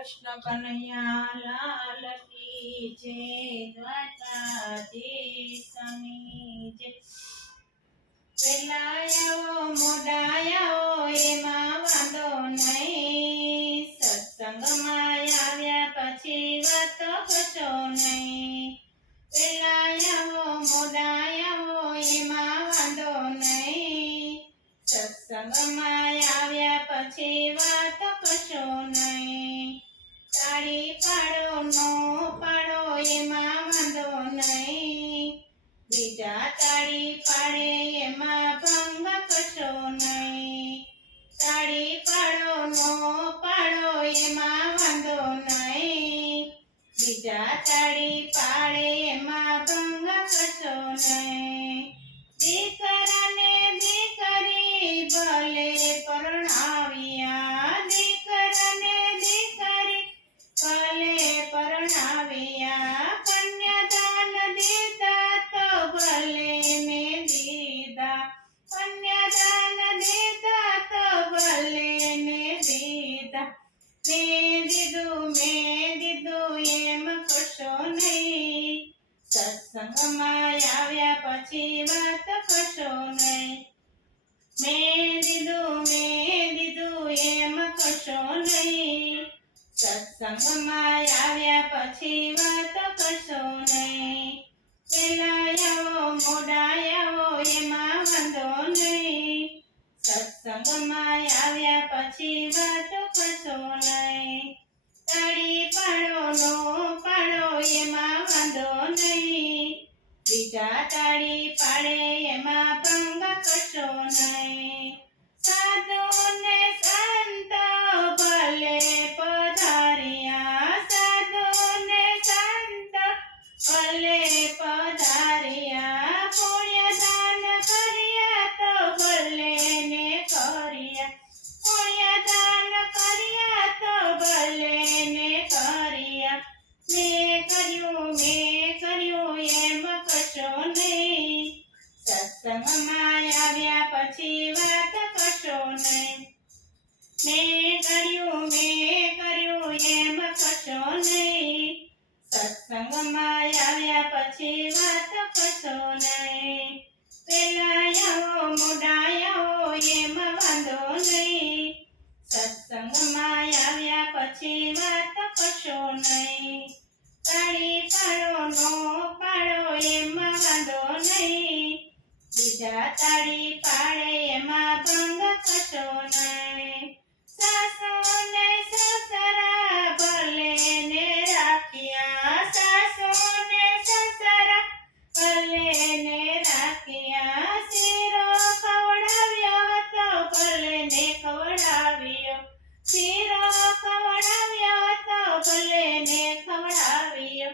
કૃષ્ણ કનૈયા લાલ કી જય દ્વારકાધીશની જય પેલાયો મોડાયો એમાં વાંધો નહીં સત્સંગમાં આવ્યા પછી વાતો કરશો નહીં પેલાયો મોડાયો એમાં વાંધો નહીં સત્સંગમાં આવ્યા પછી વાતો કરશો નહીં તાળી પાડો નો પાડો એમાં વાંધો નહીં બીજા તાળી પાડે એમાં ભંગ કરશો નહીં તાળી પાડો નો પાડો એમાં વાંધો નહીં બીજા તાળી પાડે એમાં ભંગ કરશો નહીં દીકરાને દીકરી ભલે પરણાવ્યા દીકરાને દીકરી ભલે પરણાવ્યા કન્યાદાન દીધા તો ભલે મેં દીધા કન્યાદાન દીધા તો ભલે મેં દીધા મેં દીધું એમ કરશો નહીં સત્સંગમાં આવ્યા પછી વાત કરશો નહીં મેં દીધું એમ કરશો નહીં સત્સંગમાં આવ્યા પછી વાત કરશો નહીં પેલાયો મોડાયો એમાં વાંધો નહીં સત્સંગમાં આવ્યા પછી વાત કરશો નહીં તાળી પાડો નો પાડો એમાં વાંધો નહીં બીજા તાળી પાડે એમાં ભંગ કરશો નહીં સાધુ ને સંત ભલે પધાર્યા સાધુ ને સંત ભલે પધાર્યા પુણ્યદાન કર્યા તો ભલે ને કર્યા પુણ્યદાન કર્યા તો ભલે ને કર્યા મેં કર્યું એમ કરશો નહીં સત્સંગમાં આવ્યા પછી વાત કરશો નહીં મેં કર્યું એમ કરશો નહીં સત્સંગમાં આવ્યા પછી વાત કરશો નહીં પેલાયો મોડાયો એમ વાંધો નહીં સત્સંગમાં આવ્યા પછી વાત કરશો નહીં તાળી પાડો નો પાડો એમાં વાંધો નહીં બીજા તાળી પાડે એમાં ભંગ કરશો નહીં સાસુ ને સસરા ભલે ને રાખ્યા સાસુ ને સસરા ભલે ને રાખ્યા શીરો ખવડાવ્યો હતો ભલે ને ખવડાવ્યો શીરો ખવડાવ્યો હતો ભલે ને ખવડાવ્યો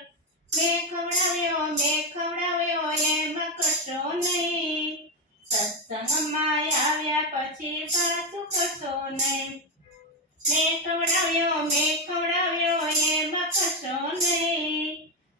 મેં ખવડાવ્યો એમ કરશો નહીં સત્સંગમાં આવ્યા પછી પાછું કરશો નહીં મેં ખવડાવ્યો એમ કરશો નહીં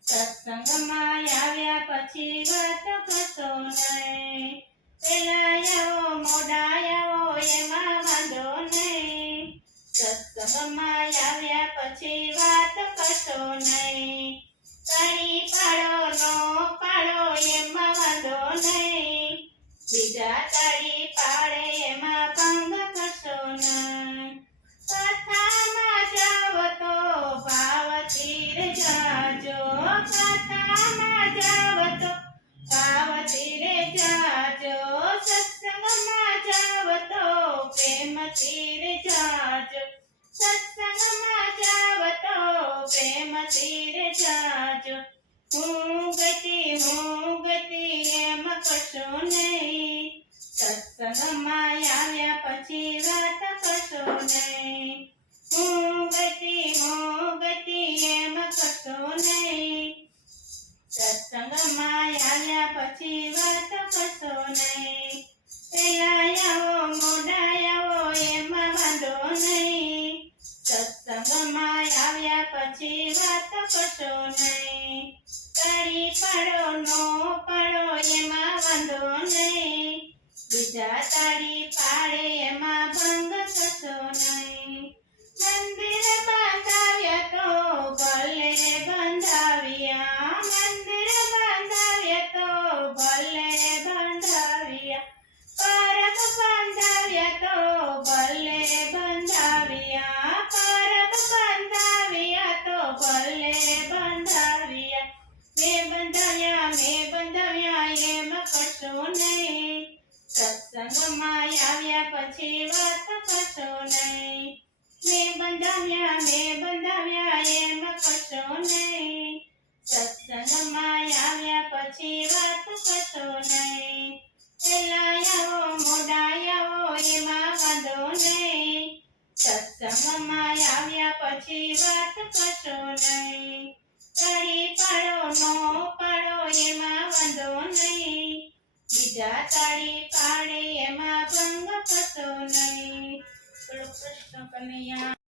સત્સંગમાં આવ્યા પછી વાત કરશો નહીં પેલાયો મોડાયો એમાં વાંધો નહીં સત્સંગમાં આવ્યા પછી વાત કરશો નહીં તાળી પાડો નો પાડો એમાં વાંધો નહીં બીજા તાળી પાડે એમાં ભંગ કરશો નહીં કથામાં જાવ તો ભાવથી રે જાજો કથામાં જાવ તો ભાવથી રે જાજો સત્સંગમાં જાવ તો પ્રેમથી રે જાજો સત્સંગમાં જાવ તો પ્રેમથી રે જાજો હું ગતિ એમ કરશો નહીં સત્સંગમાં આવ્યા પછી વાત કરશો નહીં હું ગતિ એમ કરશો નહીં સત્સંગમાં આવ્યા પછી વાત કરશો નહીં પેલાયો મોડાયો એમાં વાંધો નહીં સત્સંગમાં આવ્યા પછી વાત કરશો નહીં તાળી પાડો નો પાડો એમાં વાંધો નહીં બીજા તાળી પાડે એમાં ભંગ થશો નહીં મંદિર બાંધાવ્યા કામે બંધાવ્યા એમ કશો નહીં. સત્સંગમાં આવ્યા પછી વાત કરશો નહીં. પેલા આવો મોડા આવો એમાં વાંધો નહીં. સત્સંગમાં આવ્યા પછી વાત કરશો નહીં. તાળી પાડો નો પાડો એમાં વાંધો નહીં. બીજા તાળી પાડે એમાં ભંગ કરશો નહીં. બોલો કૃષ્ણ કનૈયા